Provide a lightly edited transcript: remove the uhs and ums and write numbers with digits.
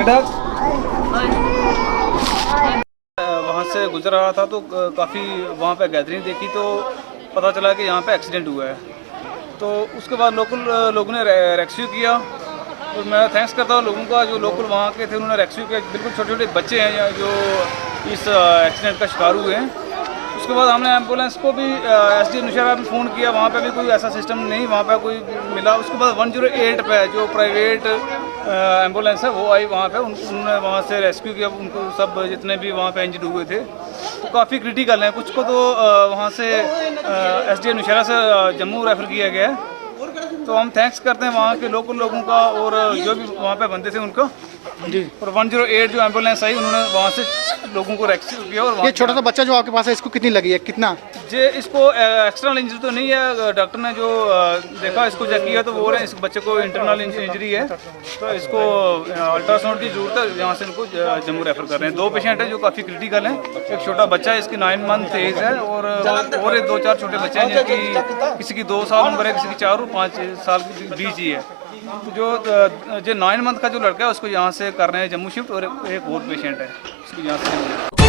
बेटा वहाँ से गुजर रहा था तो काफ़ी वहाँ पे गैदरिंग देखी तो पता चला कि यहाँ पे एक्सीडेंट हुआ है। तो उसके बाद लोकल लोगों ने रेस्क्यू किया और मैं थैंक्स करता हूँ लोगों का जो लोकल वहाँ के थे, उन्होंने रेस्क्यू किया। बिल्कुल छोटे छोटे बच्चे हैं जो इस एक्सीडेंट का शिकार हुए हैं। उसके बाद हमने एम्बुलेंस को भी एसडीएम नौशहरा में फ़ोन किया, वहाँ पे भी कोई ऐसा सिस्टम नहीं वहाँ पे कोई मिला। उसके बाद 108 पे जो प्राइवेट एम्बुलेंस है वो आई वहाँ पे, उन्होंने वहाँ से रेस्क्यू किया उनको, सब जितने भी वहाँ पे इंजर्ड हुए थे। तो काफ़ी क्रिटिकल हैं, कुछ को तो वहाँ से एसडीएम नौशहरा से जम्मू रेफ़र किया गया है। तो हम थैंक्स करते हैं वहाँ के लोकल लोगों का और जो भी वहाँ पे बंदे थे उनका जी। और 108 जो एम्बुलेंस आई उन्होंने वहाँ से लोगों को रेस्क्यू किया। और ये छोटा सा बच्चा जो आपके पास है इसको कितनी लगी है, कितना? जे इसको एक्सटर्नल इंजरी तो नहीं है, डॉक्टर ने जो देखा इसको चेक किया तो वो इस बच्चे को इंटरनल इंजरी है, तो इसको अल्ट्रासाउंड की जरूरत है। यहाँ से इनको जम्मू रेफर कर रहे हैं। 2 पेशेंट हैं जो काफ़ी क्रिटिकल हैं। एक छोटा बच्चा है, इसकी 9 मंथ एज है और 2-4 छोटे बच्चे हैं जिनकी किसी की 2 साल उम्र है, किसी की 4 और 5 साल के बीच ही है। तो जो 9 मंथ का जो लड़का है उसको यहाँ से कर रहे हैं जम्मू शिफ्ट, और एक और पेशेंट है उसको यहाँ से